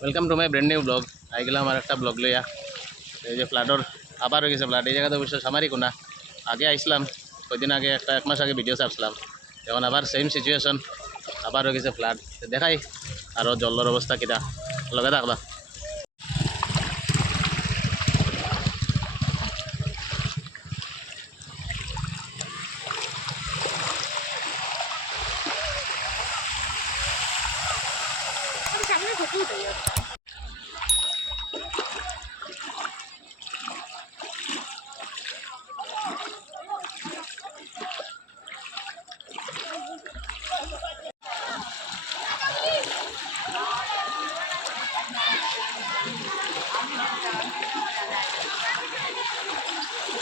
Welcome to my brand new blog. I গেলাম আমার একটা ব্লগ লইয়া। এই যে ফ্লাডর আবার হয়ে গেছে ফ্লাড। এই জায়গাতে অবশ্য সামারি কোনা আগে আইসলাম, কয়দিন আগে এক মাস আগে ভিডিও ছাড়ছিলাম। এখন আবার সেম সিচুয়েশন, আবার হয়ে গেছে ফ্লাড। দেখাই আরও জলের অবস্থা কিটা, লগে থাকবা।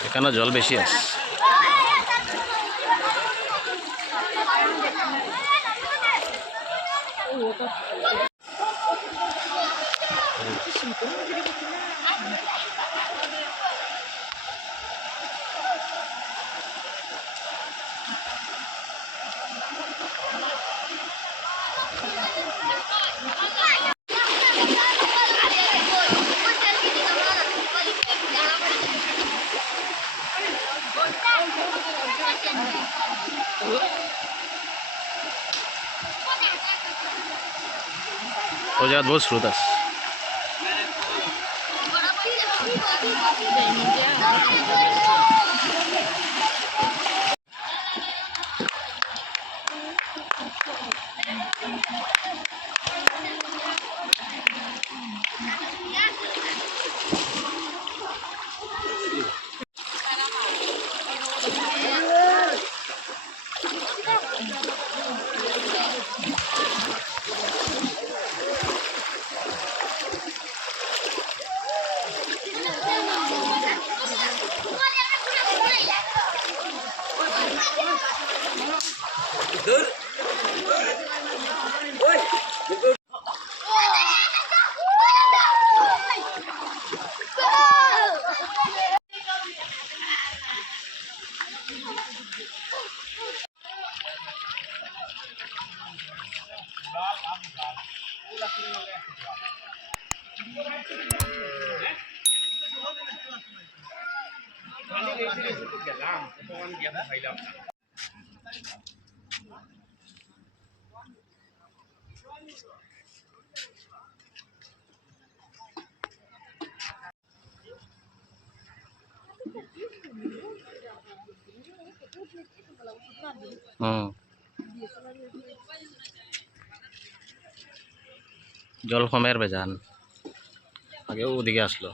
এখানে জল বেশি আছে। ও জায়গা বহুত স্রোত আছে। জল কমের বেজান, আগে ওদিকে আসলো।